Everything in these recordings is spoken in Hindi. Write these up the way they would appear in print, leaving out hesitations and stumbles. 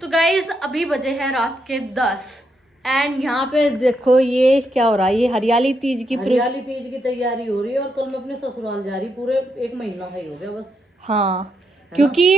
तो गाइज अभी बजे हैं रात के 10 एंड यहाँ पे देखो ये क्या हो रहा है। ये हरियाली तीज की तैयारी हो रही है और कल मैं अपने ससुराल जा रही, पूरे 1 महीना है हो गया बस। हाँ, क्योंकि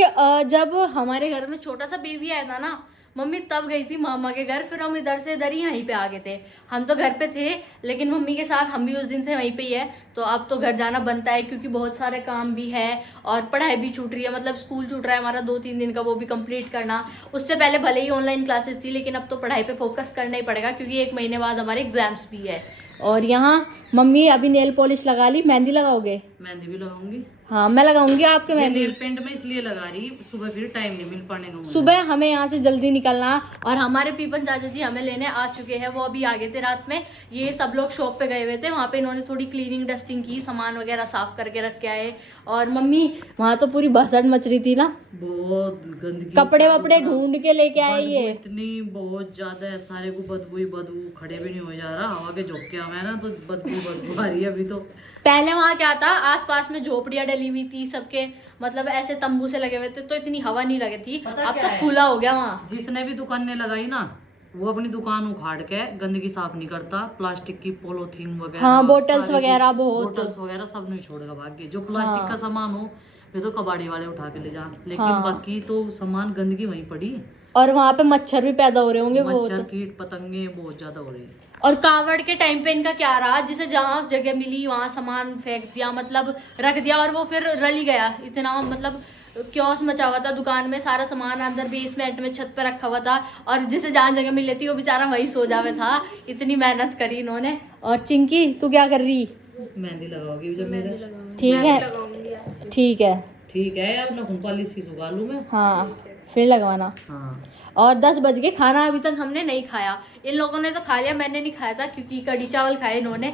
जब हमारे घर में छोटा सा बेबी आया था ना, मम्मी तब गई थी मामा के घर। फिर हम इधर से इधर ही यहीं पे आ गए थे। हम तो घर पे थे लेकिन मम्मी के साथ हम भी उस दिन से वहीं पे ही है। तो अब तो घर जाना बनता है क्योंकि बहुत सारे काम भी है और पढ़ाई भी छूट रही है। मतलब स्कूल छूट रहा है हमारा 2-3 दिन का, वो भी कंप्लीट करना। उससे पहले भले ही ऑनलाइन क्लासेस थी लेकिन अब तो पढ़ाई पे फोकस करना ही पड़ेगा क्योंकि 1 महीने बाद हमारे एग्जाम्स भी है। और यहाँ मम्मी अभी नेल पॉलिश लगा ली। मेहंदी लगाओगे? मेहंदी भी लगाऊंगी। हाँ, मैं लगाऊंगी आपके मेहंदी। नेल पेंट में इसलिए लगा रही, सुबह फिर टाइम नहीं मिल पाने का। सुबह हमें यहाँ से जल्दी निकलना। और हमारे पीपन चाचा जी हमें लेने आ चुके हैं, वो अभी आ गए थे रात में। ये सब लोग शॉप पे गए हुए थे, वहाँ पे इन्होंने थोड़ी क्लीनिंग डस्टिंग की, सामान वगैरह साफ करके रख के आए। और मम्मी वहाँ तो पूरी भसड़ मच रही थी ना, बहुत गंदगी, कपड़े वपड़े ढूंढ के लेके आए। ये इतनी बहुत ज्यादा है, सारे को बदबू ही बदबू, खड़े भी नहीं हो जा रहा। हवा के झोंके आए ना तो बदबू आ रही है अभी तो। पहले वहाँ क्या था, आसपास में झोपड़ियाँ डली हुई थी सबके, मतलब ऐसे तंबू से लगे हुए थे तो इतनी हवा नहीं लगी थी। अब तो खुला हो गया वहाँ। जिसने भी दुकानें लगाई ना, वो अपनी दुकान उखाड़ के गंदगी साफ नहीं करता। प्लास्टिक की पॉलीथीन वगैरह, हाँ, बोटल्स वगैरह, बोटल्स वगैरह सब नहीं छोड़ेगा भाग्य। जो प्लास्टिक का सामान हो वे तो कबाड़ी वाले उठा के ले जान, लेकिन बाकी तो सामान गंदगी वहीं पड़ी। और वहाँ पे मच्छर भी पैदा हो रहे होंगे, मच्छर कीट पतंगे बहुत ज्यादा हो रही है। और कावड़ के टाइम पे इनका क्या रहा, जिसे जहाँ जगह मिली वहाँ सामान फेंक दिया, मतलब रख दिया और वो फिर रली गया। इतना मतलब क्योस मचा हुआ था दुकान में, सारा सामान अंदर बेसमेंट में छत पे रखा हुआ था। और जिसे जहाँ जगह मिल लेती वो बेचारा वहीं सो जावे था। इतनी मेहनत करी इन्होंने। और चिंकी तू क्या कर रही? मेहंदी लगाओगी जब मेरा? ठीक है, ठीक है, ठीक है। अपना खून सी सुगा लूं मैं। हाँ, फिर लगवाना। हाँ। और 10 बज गए, खाना अभी तक हमने नहीं खाया। इन लोगों ने तो खा लिया, मैंने नहीं खाया था क्योंकि कढ़ी चावल खाए इन्होंने।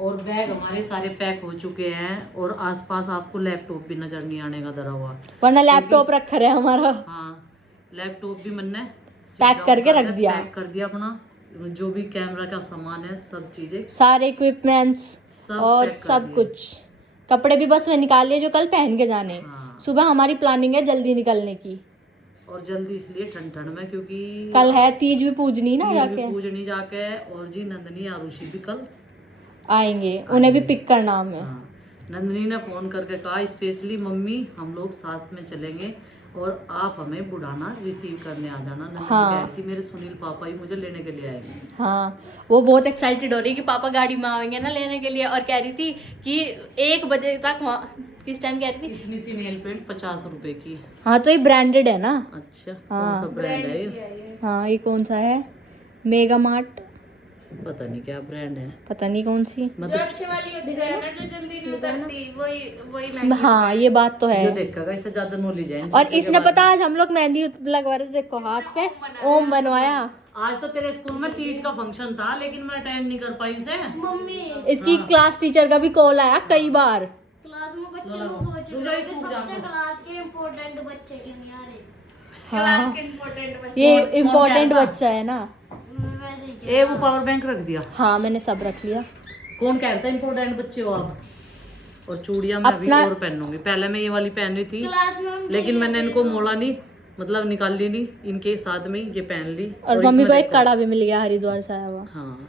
और बैग हमारे सारे पैक हो चुके हैं और आसपास आपको लैपटॉप भी नजर नहीं आने का डरा हुआ, वरना लैपटॉप रखा है हमारा। हाँ, लैपटॉप भी मैंने पैक करके रख दिया, पैक कर दिया अपना। जो भी कैमरा का सामान है, सब चीजें, सारे इक्विपमेंट्स और सब कुछ। कपड़े भी बस मैं निकाल लिए जो कल पहन के जाने। हाँ। सुबह हमारी प्लानिंग है जल्दी निकलने की। और जल्दी इसलिए ठंड ठंड में, क्योंकि कल है तीज भी पूजनी ना, जाके पूजनी जाके। और जी नंदनी आरुषि भी कल आएंगे, उन्हें भी पिक करना हमें। हाँ। नंदनी ने फोन करके कहा स्पेशली, मम्मी हम लोग साथ में चलेंगे और आप हमें बुढ़ाना रिसीव करने आ जाना। नंदनी कह रही थी मेरे सुनील पापा ही मुझे लेने के लिए आएंगे। हाँ, वो बहुत एक्साइटेड हो रही है कि पापा गाड़ी में आएंगे ना लेने के लिए। और कह रही थी कि 1 बजे तक वहाँ, किस टाइम कह रही थी? इतनी सी नेल पेंट 50 रुपए की। हाँ, तो ये ब्रांडेड है ना। अच्छा, कौन सा ब्रांड है ये? हाँ, ये कौन सा है? मेगा मार्ट, पता नहीं क्या ब्रांड है, पता नहीं कौन सी। मतलब अच्छी वाली होती है ना, जो जल्दी नहीं उतरती, वही हाँ, ये बात तो है। जो देखा इससे ज्यादा नॉलेज है। और इसने पता आज हम लोग मेहंदी लगवा रहे थे, देखो हाथ पे ओम बनवाया। आज तो तेरे स्कूल में तीज का फंक्शन था लेकिन मैं अटेंड नहीं कर पाई उसे। मम्मी इसकी क्लास टीचर का भी कॉल आया कई बार। क्लास में बच्चे लोग सोच रहे हैं कि सबसे क्लास के इम्पोर्टेंट बच्चे क्यों नहीं आ रहे। हाँ, के इम्पोर्टेंट बच्चे ये इम्पोर्टेंट बच्चा है ना। वैसे ही ए वो पावर बैंक रख दिया। हाँ, मैंने सब रख लिया। कौन कह रहा था इम्पोर्टेंट बच्चे हो आप? और चूड़ियां मैं अभी और पहनूंगी। पहले मैं ये वाली पहन रही थी क्लास में लेकिन मैंने इनको मोड़ा नहीं, मतलब निकाल ली नहीं, इनके साथ में ये पहन ली। और मम्मी को एक कड़ा भी मिल गया हरिद्वार से आया हुआ। हाँ,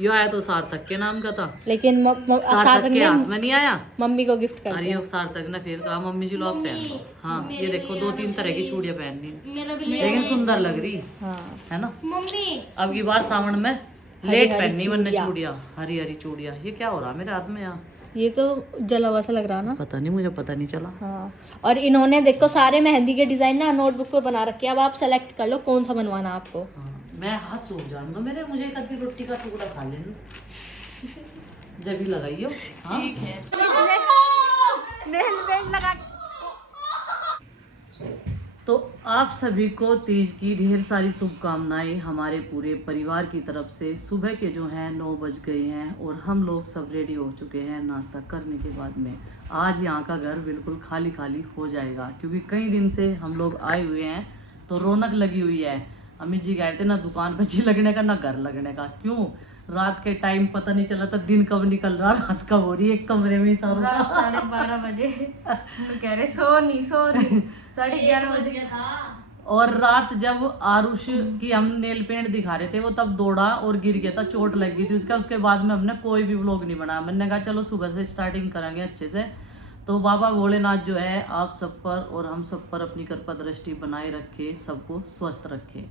ये आया तो सार्थक के नाम का था, लेकिन सार्थक के हाथ में नहीं आया। मम्मी को गिफ्ट कर अरे सार्थक ने फिर कहा मम्मी जी लो आप पहन लो। हाँ, ये देखो 2-3 तरह की चूड़ियां पहननी, मेरा भी लेकिन सुंदर लग रही है ना। मम्मी अब की बार सावन में लेट पहननी मैंने चूड़ियां, हरी हरी चूड़ियां। ये क्या हो रहा मेरे हाथ में यहाँ? ये तो जला हुआ सा लग रहा ना। पता नहीं, मुझे पता नहीं चला। हाँ, और इन्होंने देखो सारे मेहंदी के डिजाइन ना नोटबुक पे बना रखे हैं। अब आप सेलेक्ट कर लो कौन सा बनवाना आपको। हाँ, मैं हाथ सूख जाऊंगा मेरे, मुझे एक आधी रोटी का टुकड़ा खा लेना जब भी लगाइयो। ठीक है। तो आप सभी को तीज की ढेर सारी शुभकामनाएं हमारे पूरे परिवार की तरफ से। सुबह के जो हैं 9 बज गए हैं और हम लोग सब रेडी हो चुके हैं नाश्ता करने के बाद में। आज यहाँ का घर बिल्कुल खाली खाली हो जाएगा क्योंकि कई दिन से हम लोग आए हुए हैं तो रौनक लगी हुई है। अमित जी कहते ना दुकान पर जी लगने का ना घर लगने का। क्यों? रात के टाइम पता नहीं चला था दिन कब निकल रहा, रात कब हो रही है। एक कमरे में सारों का 12:30 बजे तो कह रहे सो नहीं 11:30 बजे था। और रात जब आरुष की हम नेल पेंट दिखा रहे थे, वो तब दौड़ा और गिर गया था, चोट लग गई थी उसका। उसके बाद में हमने कोई भी व्लॉग नहीं बनाया। मैंने कहा चलो सुबह से स्टार्टिंग करेंगे अच्छे से। तो बाबा भोलेनाथ जो है आप सब पर और हम सब पर अपनी कृपा दृष्टि बनाए रखे, सबको स्वस्थ रखे।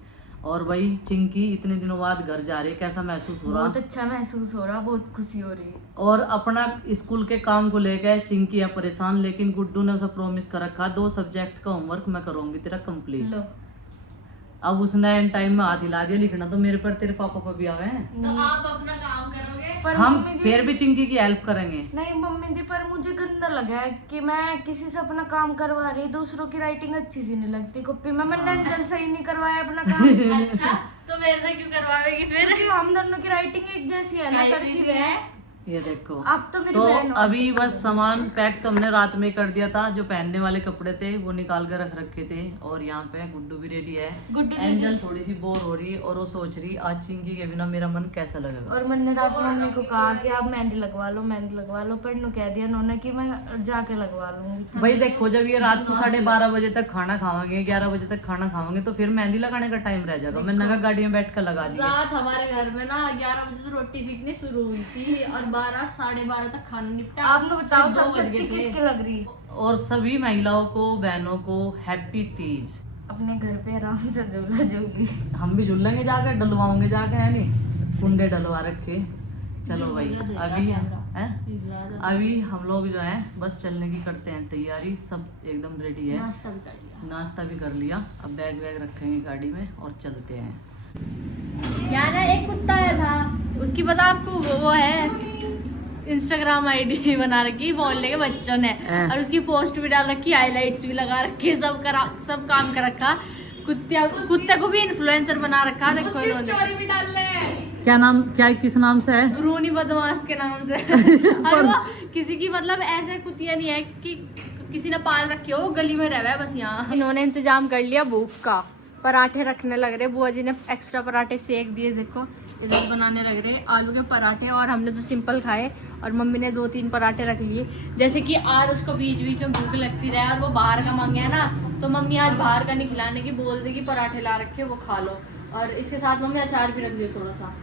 और भाई चिंकी इतने दिनों बाद घर जा रही है, कैसा महसूस हो रहा? बहुत अच्छा महसूस हो रहा, बहुत खुशी हो रही है। और अपना स्कूल के काम को लेकर चिंकी है परेशान, लेकिन गुड्डू ने उसे प्रॉमिस कर रखा 2 सब्जेक्ट का होमवर्क मैं करूंगी तेरा कंप्लीट। लो अब उसने एंड टाइम में हाथ हिला दिया, लिखना तो मेरे पर तेरे पापा पर भी आवे हैं। तो आप अपना काम करोगे? पर हम मम्मी जी- फिर भी चिंकी की हेल्प करेंगे। नहीं मम्मी जी, पर मुझे गंदा लगा है कि मैं किसी से अपना काम करवा रही, दूसरों की राइटिंग अच्छी सी नहीं लगती कॉपी में। मैंने ढंग से ही नहीं करवाया अपना काम। अच्छा, तो मेरे से क्यों करवाओगी फिर? क्योंकि हम दोनों की राइटिंग एक जैसी है ना, कर्सिव है। ये देखो, आप तो मेरी तो बहन हो। अभी बस सामान पैक तो हमने रात में कर दिया था। जो पहनने वाले कपड़े थे वो निकाल कर रख रखे थे। और यहाँ पे गुड्डू भी रेडी है। गुड्डू एंजल थोड़ी सी बोर हो रही है और वो सोच रही आज चिंकी के बिना मेरा मन कैसा लगेगा। और मैंने रात में मम्मी को कहा कि आप मेहंदी लगवा लो, मेहंदी लगवा लो, पर नु कह दिया उन्होंने कि मैं जाके लगवा लूंगी। भाई देखो, जब ये रात को 12:30 बजे तक खाना खावांगे, 11 बजे तक खाना खावांगे, तो फिर मेहंदी लगाने का टाइम रह जाएगा। मैंने कहा गाड़ी में बैठ कर लगा दिया। रात हमारे घर में ना 11 बजे से रोटी सीखनी शुरू हुई थी और 12 साढ़े 12 तक खाना निपटा। आपने बताओ फिर 2 सबसे बज अच्छी गए थे। किसकी लग रही? और सभी महिलाओं को, बहनों को हैप्पी तीज। अपने घर पे आराम से झूला झूली। हम भी झूलेंगे जाकर, डलवाओगे जाके, है नहीं कुंडे डलवा रखे। चलो भाई, अभी है अभी हम लोग जो है बस चलने की करते हैं तैयारी। सब एकदम रेडी है, नाश्ता भी कर लिया। नाश्ता भी कर लिया। अब बैग वैग रखेंगे गाड़ी में और चलते हैं। यहाँ ना एक कुत्ता आया था, उसकी पता आपको वो है इंस्टाग्राम आईडी बना रखी मोहल्ले के बच्चों ने, और उसकी पोस्ट भी डाल रखी, हाइलाइट्स भी लगा रखी, सब काम कर रखा। कुत्ते को भी इन्फ्लुएंसर बना रखा। देखो स्टोरी भी डाल ले। क्या नाम, क्या किस नाम से है? रूनी बदमाश के नाम से। और वो किसी की मतलब ऐसे कुतिया नहीं है कि किसी ने पाल रखी हो, वो गली में रह बस। यहाँ इन्होंने इंतजाम कर लिया भूख का, पराठे रखने लग रहे। बुआ जी ने एक्स्ट्रा पराठे सेक दिए, देखो इधर बनाने लग रहे आलू के पराठे। और हमने तो सिंपल खाए और मम्मी ने 2-3 पराठे रख लिए। जैसे कि आज उसको बीच बीच में भूख लगती रहे और वो बाहर का मांगे है ना, तो मम्मी आज बाहर का नहीं खिलाने की, बोल दे कि पराठे ला रखे वो खा लो। और इसके साथ मम्मी अचार भी रख दिए थोड़ा सा।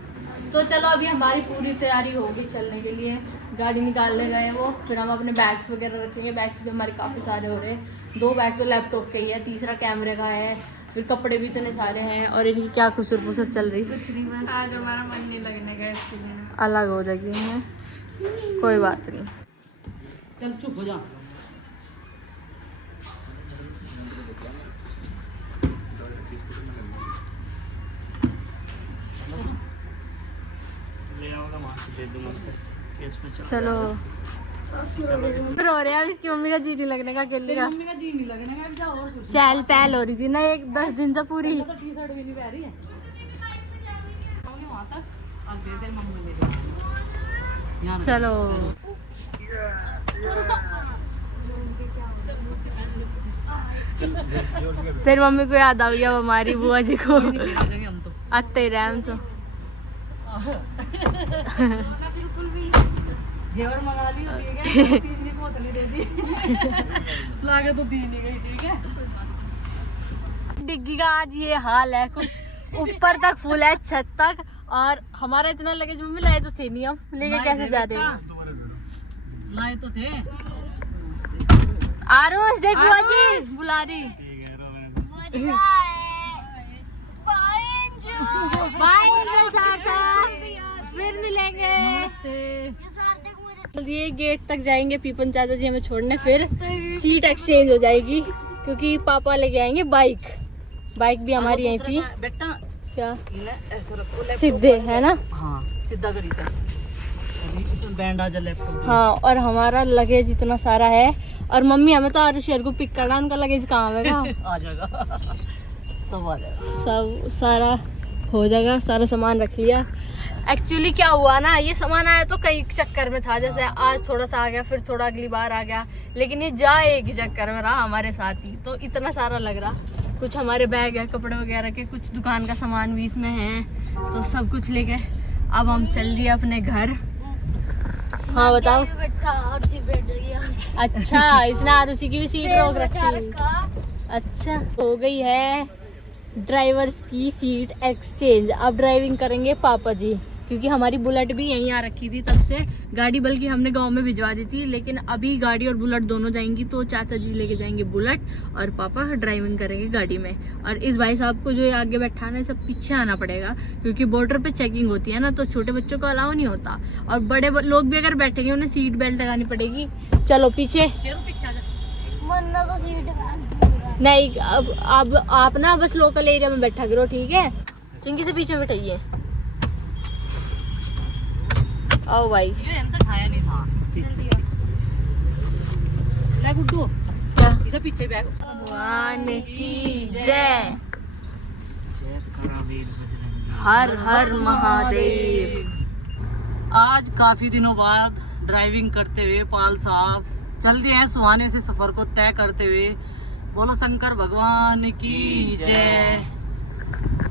तो चलो अभी हमारी पूरी तैयारी होगी चलने के लिए। गाड़ी निकालने गए वो, फिर हम अपने बैग्स वगैरह रखेंगे। बैग्स भी हमारे काफ़ी सारे हो रहे हैं। 2 बैग तो लैपटॉप के ही है, तीसरा कैमरे का है, फिर कपड़े भी इतने सारे हैं। और इनकी क्या कुसर पुसर चल रही, कुछ नहीं, बस आज हमारा मन नहीं लगने का, इसके लिए अलग हो जाएगी है। कोई बात नहीं, चल चुप हो जा। चलो रो रहे हैं। इसकी मम्मी का जी नहीं लगने का, अकेले का मम्मी का जी नहीं लगने का, जा और कुछ। चहल पहल हो रही थी ना एक 10 दिन से पूरी। तो टी शर्ट भी नहीं पहन रही है। वहाँ तक अब दे दे, मम्मी ले दे। यहाँ चलो तेरी मम्मी को याद आ गया हमारी बुआ जी को। जाएंगे हम तो। आते ही रहे हम तो। घेवर मंगा ली, ठीक है। 3 की बोतल दे दी। लागे तो 3 ही गई, ठीक है। डिग्गी का आज ये हाल है, कुछ ऊपर तक फुल है, छत तक। और हमारा इतना लगेज मम्मी लाए तो थे नहीं, हम लेके कैसे जा रहे हैं? लाए तो थे। आरुष देख बुआ जी बुला रही। बाय सार्थक, फिर मिलेंगे। ये गेट तक जाएंगे, पीपन चाचा जी हमें छोड़ने, फिर सीट एक्सचेंज हो जाएगी क्योंकि पापा लेके आएंगे बाइक भी हमारी यहीं थी। बेटा क्या ऐसा रखो, सीधे है ना? हाँ सीधा करी से। इसमें बैंड आ जा लैपटॉप। हाँ, और हमारा लगेज इतना सारा है। और मम्मी हमें तो आरुष शेर को पिक करना, उनका लगेज कहाँ है? आ जाएगा, सब आ जाएगा, सब सारा हो जाएगा, सारा सामान रख लिया। एक्चुअली क्या हुआ ना, ये सामान आया तो कई चक्कर में था, जैसे आज थोड़ा सा आ गया, फिर थोड़ा अगली बार आ गया, लेकिन ये जा एक ही चक्कर में रहा हमारे साथ ही, तो इतना सारा लग रहा। कुछ हमारे बैग है कपड़े वगैरह के, कुछ दुकान का सामान भी इसमें है, तो सब कुछ लेके अब हम चल दिए अपने घर। हाँ बताओ। अच्छा, इसने आरुषि की भी सीट रोक रखी। अच्छा हो गई है ड्राइवर्स की सीट एक्सचेंज। अब ड्राइविंग करेंगे पापा जी, क्योंकि हमारी बुलेट भी यहीं आ रखी थी तब से। गाड़ी बल्कि हमने गांव में भिजवा दी थी, लेकिन अभी गाड़ी और बुलेट दोनों जाएंगी, तो चाचा जी लेके जाएंगे बुलेट और पापा ड्राइविंग करेंगे गाड़ी में। और इस भाई साहब को जो ये आगे बैठाना है सब पीछे आना पड़ेगा, क्योंकि बॉर्डर पे चेकिंग होती है ना, तो छोटे बच्चों को अलाउ नहीं होता। और बड़े लोग भी अगर बैठेंगे उन्हें सीट बेल्ट लगानी पड़ेगी। चलो पीछे। नहीं, अब आप ना बस लोकल एरिया में बैठा करो, ठीक है? चिंकी से पीछे बैठाइए। आओ भाई। ये अंदर खाया नहीं था। ले गुड्डू, क्या? इसे पीछे बैग। भगवान की जय। हर हर महादेव। आज काफी दिनों बाद ड्राइविंग करते हुए पाल साहब चल दिए हैं सुहाने से सफर को तय करते हुए। बोलो शंकर भगवान की जय।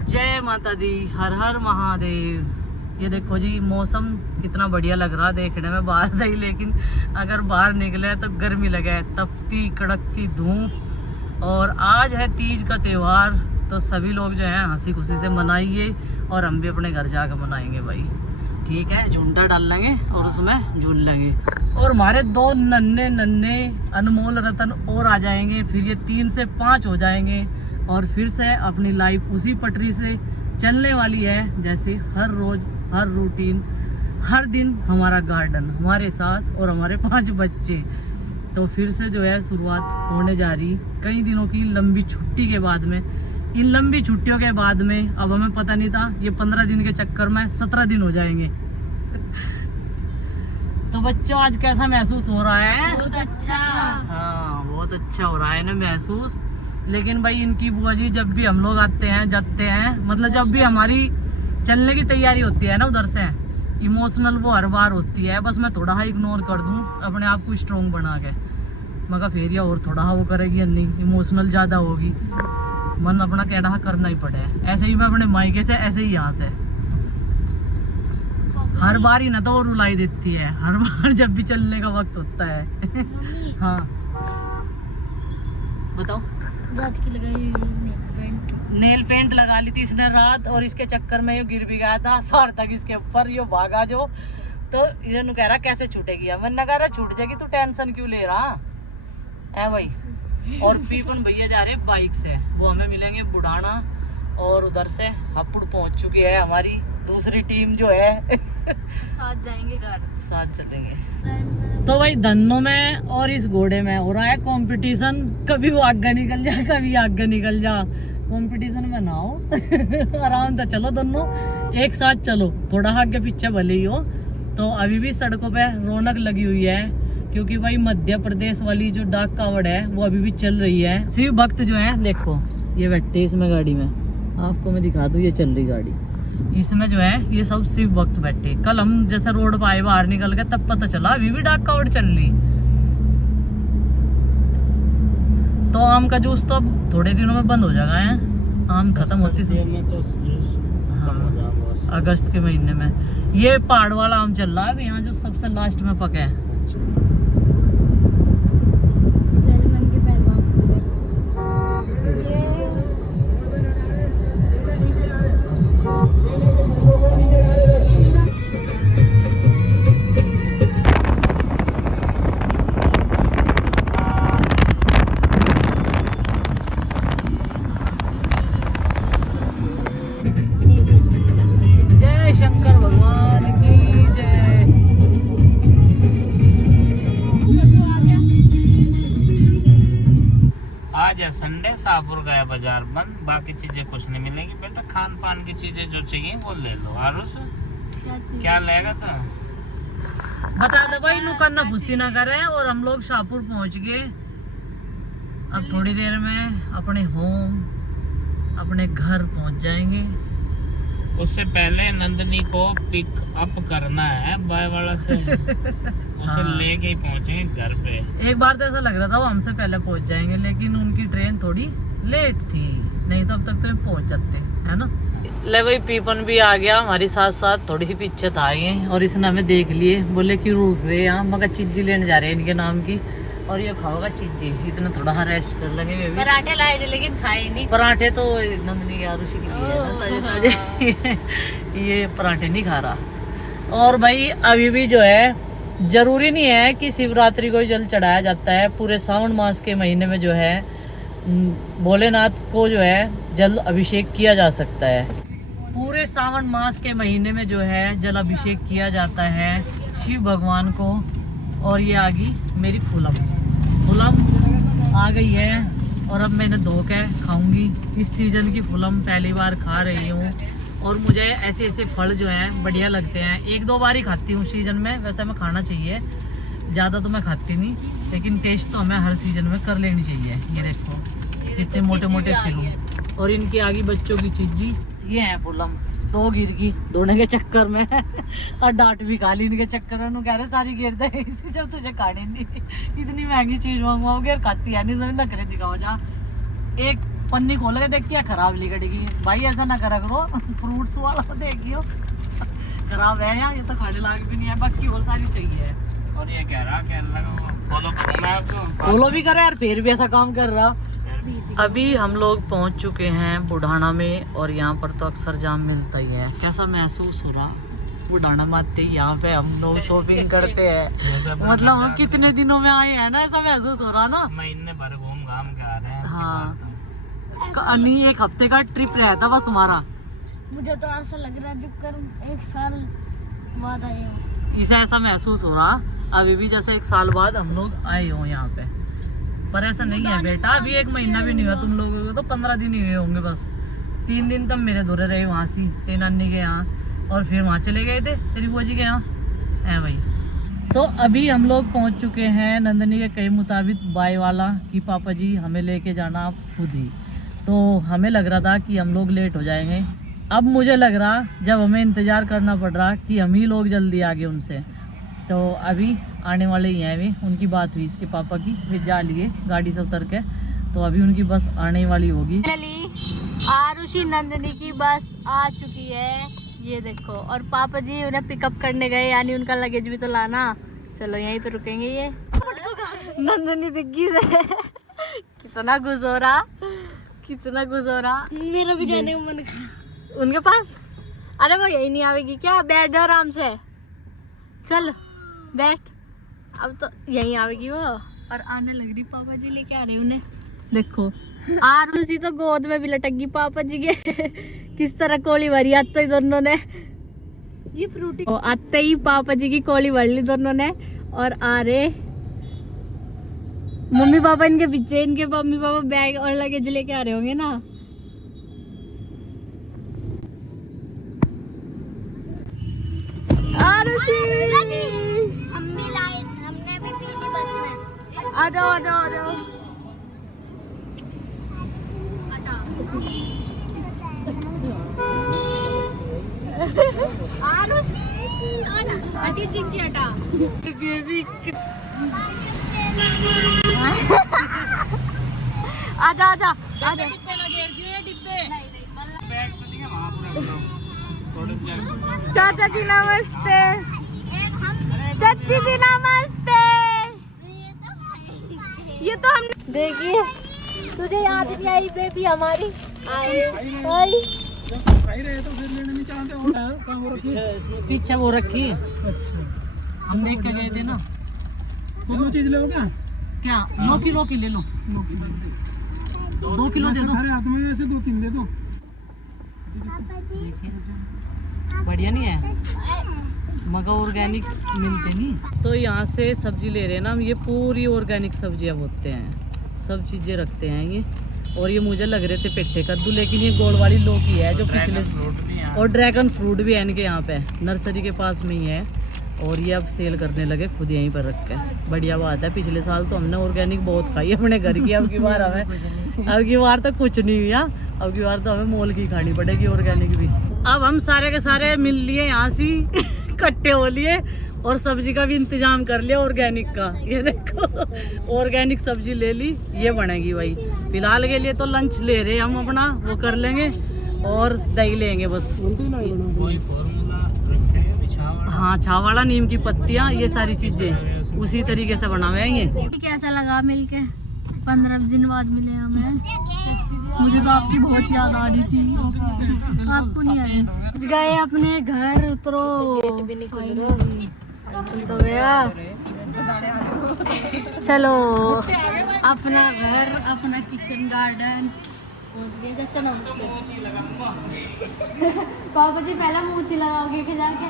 जय माता दी, हर हर महादेव। ये देखो जी, मौसम कितना बढ़िया लग रहा देखने में बाहर से ही, लेकिन अगर बाहर निकले तो गर्मी लगे, तपती कड़कती धूप। और आज है तीज का त्यौहार, तो सभी लोग जो है हंसी खुशी से मनाइए, और हम भी अपने घर जाकर मनाएंगे भाई। ठीक है, झुंडा डाल लेंगे और उसमें झूल लेंगे। और हमारे 2 नन्हे नन्हे अनमोल रतन और आ जाएंगे, फिर ये 3 से 5 हो जाएंगे, और फिर से अपनी लाइफ उसी पटरी से चलने वाली है, जैसे हर रोज हर रूटीन, हर दिन हमारा गार्डन हमारे साथ और हमारे 5 बच्चे। तो फिर से जो है शुरुआत होने जा रही कई दिनों की लंबी छुट्टी के बाद में। इन लंबी छुट्टियों के बाद में अब हमें पता नहीं था ये 15 दिन के चक्कर में 17 दिन हो जाएंगे। तो बच्चों, आज कैसा महसूस हो रहा है? बहुत अच्छा। हाँ, बहुत अच्छा हो रहा है ना महसूस। लेकिन भाई इनकी बुआ जी जब भी हम लोग आते हैं जाते हैं, मतलब जब भी हमारी चलने की तैयारी होती है ना उधर से, इमोशनल वो हर बार होती है। बस मैं थोड़ा इग्नोर कर दूं अपने आप को स्ट्रॉन्ग बना के, मगर फिर ये और थोड़ा वो करेगी, नहीं इमोशनल ज़्यादा होगी, मन अपना कैडा करना ही पड़े। ऐसे ही मैं अपने मायके से, ऐसे ही यहाँ से हर बार ही ना तो वो रुलाई देती है, हर बार जब भी चलने का वक्त होता है। हाँ बताओ। रात की लगाई नेल पेंट लगा ली थी इसने रात, और इसके चक्कर में ये गिर भी गया था सार्थक इसके ऊपर, ये भागा जो। तो ये कह रहा कैसे छूटेगी, मैंने कह रहा छूट जाएगी, तू टेंशन क्यों ले रहा है भाई। और पीपन भैया जा रहे बाइक से, वो हमें मिलेंगे बुढ़ाना, और उधर से हापुड़ पहुंच चुकी है हमारी दूसरी टीम जो है। साथ जाएंगे घर, साथ चलेंगे। तो भाई धन्नो में और इस घोड़े में हो रहा है कंपटीशन, कभी वो आगे निकल जा कभी आगे निकल जा। कंपटीशन में ना हो। आराम से चलो दोनों, एक साथ चलो, थोड़ा आगे पीछे भले ही हो। तो अभी भी सड़कों पे रौनक लगी हुई है, क्योंकि भाई मध्य प्रदेश वाली जो डाक कावड़ है वो अभी भी चल रही है। शिव भक्त जो है देखो ये बैठे इसमें गाड़ी में, आपको मैं दिखा दूं, ये चल रही गाड़ी, इसमें जो है ये सब शिव भक्त बैठे। कल हम जैसे रोड पर आए बाहर निकल गए तब पता चला अभी भी डाक कावड़ चल रही। तो आम का जूस तो अब थोड़े दिनों में बंद हो जाएगा है, आम खत्म होती से। हाँ, अगस्त के महीने में ये पहाड़ वाला आम चल रहा है अभी यहाँ, जो सबसे लास्ट में पका है। शंकर भगवान की जय। आज है संडे, शाहपुर गया बाजार बंद, बाकी चीजें कुछ नहीं मिलेगी बेटा, खान पान की चीजें जो चाहिए वो ले लो। आरुष क्या लेगा तो बता दो भाई, नुकर ना फुसी ना करे। और हम लोग शाहपुर पहुंच गए। अब थोड़ी देर में अपने होम, अपने घर पहुंच जाएंगे। उससे पहले नंदनी को पिक अप करना है बायवाड़ा से। उसे लेके ही पहुंचेंगे घर पे। एक बार तो ऐसा लग रहा था वो हमसे पहले पहुंच जाएंगे, लेकिन उनकी ट्रेन थोड़ी लेट थी, नहीं तो अब तक तो पहुंच जाते है ना। ले भाई पीपन भी आ गया हमारे साथ साथ, थोड़ी सी पीछे था ये, और इसने हमें देख लिए, बोले कि रुक रहे यहाँ, मगर चीजी लेने जा रहे हैं इनके नाम की। और ये खाओगा चीजें। इतना थोड़ा रेस्ट कर लेंगे बेबी। पराठे लाए थे लेकिन खाए नहीं। पराठे तो नंदनी आरुषि के लिए है ना, ताजे ताजे। ये पराठे नहीं खा रहा। और भाई अभी भी जो है जरूरी नहीं है कि शिवरात्रि को जल चढ़ाया जाता है। पूरे सावन मास के महीने में जो है भोलेनाथ को जो है जल अभिषेक किया जा सकता है। पूरे सावन मास के महीने में जो है जल अभिषेक किया जाता है शिव भगवान को। और ये आ गई मेरी फुलम आ गई है और अब मैंने धो के खाऊंगी। इस सीजन की फुलम पहली बार खा रही हूँ और मुझे ऐसे ऐसे फल जो हैं बढ़िया लगते हैं। एक दो बार ही खाती हूँ सीजन में, वैसे मैं खाना चाहिए, ज़्यादा तो मैं खाती नहीं, लेकिन टेस्ट तो हमें हर सीजन में कर लेनी चाहिए। ये देखो कितने मोटे मोटे फिल्म। और इनकी आगे बच्चों की चीजी ये है फुलम। दो गिर गई धोने के चक्कर में और डांट भी खा ली इनके चक्कर में। कह रहे सारी गिर दे इसी जब तुझे खाने नहीं, इतनी महंगी चीज मंगवाओगे और खाती है नहीं, सब नखरे दिखाओ। जा एक पन्नी खोल के देख क्या खराब लिखड़ेगी। भाई ऐसा ना करा करो, फ्रूट्स वाला देखियो खराब है यार, ये तो खाने लायक भी नहीं है, बाकी वो सारी सही है। और ये कह रहा फॉलो करूँ मैं आपको, फॉलो भी करे यार, फिर भी ऐसा काम कर रहा। अभी हम लोग पहुंच चुके हैं बुढ़ाना में और यहाँ पर तो अक्सर जाम मिलता ही है। कैसा महसूस हो रहा बुढ़ाना में आते ही? यहाँ पे हम लोग शॉपिंग करते हैं, मतलब हम कितने दिनों में आए हैं ना, ऐसा महसूस हो रहा ना। महीने भर घूम घाम के आ रहे हैं। हाँ नहीं, एक हफ्ते का ट्रिप रहता बस हमारा। मुझे तो ऐसा लग रहा है जो कर 1 साल बाद आए हो। इसे ऐसा महसूस हो रहा अभी भी जैसे 1 साल बाद हम लोग आए हो यहाँ पे, पर ऐसा नहीं है बेटा। अभी 1 महीना भी नहीं हुआ, तुम लोगों को तो 15 दिन ही हुए होंगे बस। 3 दिन तब मेरे दौरे रहे वहाँ से, तेरी नानी के यहाँ, और फिर वहाँ चले गए थे तेरी बुआ जी के यहाँ है भाई। तो अभी हम लोग पहुँच चुके हैं नंदनी के कहे मुताबिक बाई वाला कि पापा जी हमें लेके जाना आप खुद ही। तो हमें लग रहा था कि हम लोग लेट हो जाएंगे। अब मुझे लग रहा जब हमें इंतज़ार करना पड़ रहा कि हम ही लोग जल्दी आगे उनसे। तो अभी आने वाले ही हैं, अभी उनकी बात हुई इसके पापा की, वे जा लिए गाड़ी से उतर के, तो अभी उनकी बस आने वाली होगी। आरुषि नंदनी की बस आ चुकी है, ये देखो। और पापा जी उन्हें पिकअप करने गए, यानी उनका लगेज भी तो लाना। चलो यहीं पे रुकेंगे। ये नंदनी दिग्गी से कितना गुजोरा, कितना गुजोरा। मेरा भी जाने का मन कर उनके पास। अरे वो यही नहीं आवेगी क्या? बैठ जाओ आराम से, चल बैठ। अब तो यहीं आवेगी वो। और आने लग रही, पापा जी लेके आ रहे उन्हें। देखो आरुषि तो गोद में भी लटक गई पापा जी के। किस तरह कोली भरी आते ही दोनों ने। ये फ्रूटी आते ही पापा जी की कोली भर ली दोनों ने। और आ रहे मम्मी पापा इनके पीछे, इनके मम्मी पापा बैग और लगेज लेके आ रहे होंगे ना। आरुषि हम भी लाए, हमने भी पी ली बस में। आ जाओ आ जाओ आ जाओ। आटी सिंह की हटा बेबी। आजा आजा आजा। चाचा जी नमस्ते। चाची जी नमस्ते। ये तो हम देखिए, तुझे याद नहीं आई बेबी हमारी? आई पीछे वो रखी, हम देख के गए थे ना। दोनों चीज ले क्या? क्या 9 किलो की ले लो, 2 किलो दे दो। हाथ में ऐसे 2-3 दे दो। बढ़िया नहीं है, मगर ऑर्गेनिक मिलते नहीं। तो यहाँ से सब्जी ले रहे हैं ना हम, ये पूरी ऑर्गेनिक सब्जियाँ बोते हैं, सब चीज़ें रखते हैं ये। और ये मुझे लग रहे थे पेट्टे कद्दू, लेकिन ये गोल वाली लौकी है जो पिछले, और ड्रैगन फ्रूट भी है इनके यहाँ पे, नर्सरी के पास में ही है। और ये अब सेल करने लगे खुद यहीं पर रख के। बढ़िया बात है। पिछले साल तो हमने ऑर्गेनिक बहुत खाई अपने घर की, अब की बार तो कुछ नहीं हुआ। अब की बार तो हमें मोल की खानी पड़ेगी ऑर्गेनिक भी। अब हम सारे के सारे मिल लिए यहाँ से इकट्ठे हो लिए और सब्जी का भी इंतजाम कर लिया ऑर्गेनिक का। ये देखो ऑर्गेनिक सब्जी ले ली, ये बनेगी भाई। फिलहाल के लिए तो लंच ले रहे हम अपना, वो कर लेंगे और दही लेंगे बस। कोई फॉर्मूला रखे, हाँ छावाड़ा, नीम की पत्तियाँ, ये सारी चीजें उसी तरीके से बना हुआ है ये। कैसा लगा मिलके? 15 दिन बाद मिले हमें। मुझे तो आपकी बहुत याद आ रही थी, आपको नहीं आई। गए अपने घर, उतरो तो गया। चलो अपना घर, अपना किचन गार्डन पहुंच गए। चाचा नमस्ते। पापा जी पहला मूंछ लगाओगे कि जाके?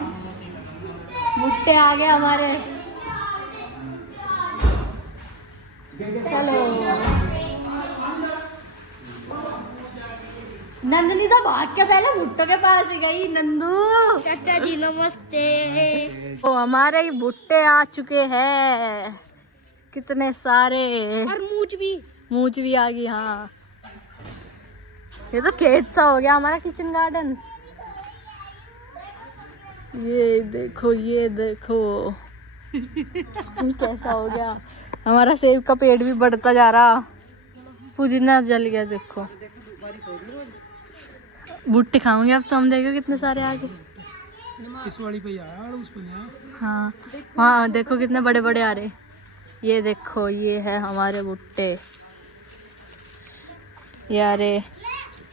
भुट्टे आ गए हमारे। चलो नंदनी तो भाग के पहले भुट्टो के पास ही गई। नंदू चाचा जी नमस्ते। ओ हमारे ही भुट्टे आ चुके हैं, कितने सारे, और मूंछ भी आ गई। हाँ ये तो खेत सा हो गया हमारा किचन गार्डन। ये देखो कैसा हो गया हमारा सेब का पेड़ भी बढ़ता जा रहा। पुदीना जल गया देखो। भुट्टे खाऊंगे अब तो हम, देखो कितने सारे आ गए। इस वाली पे यार, उस पे यार। हाँ हाँ देखो कितने बड़े बड़े आ रहे। ये देखो ये है हमारे भुट्टे। यारे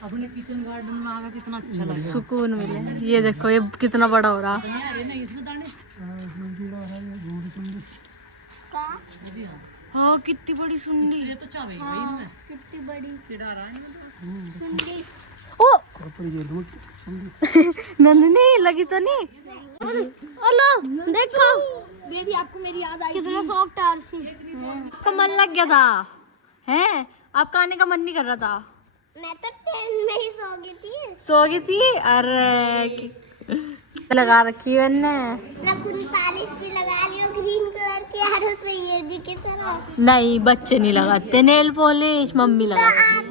अपने किचन गार्डन में आकर कितना अच्छा लगा। सुकून मिले। ये देखो ये कितना बड़ा हो रहा। हाँ कितनी बड़ी सुंडी। तो चावे कितनी बड़ी ओ ओ नंदनी लगी तो नहीं? हेलो देखो बेबी, आपको मेरी याद आई कितना सॉफ्ट है अर्शी। आपका मन लग गया था हैं? आपका आने का मन नहीं कर रहा था? मैं तो ट्रेन में ही सो गई थी। अरे लगा रखी है मैंने। नाखून पॉलिश भी लगा लियो ग्रीन कलर की, और उसमें ये जी की तरह। नहीं बच्चे नहीं लगाते नेल पॉलिश, मम्मी तो लगा। आप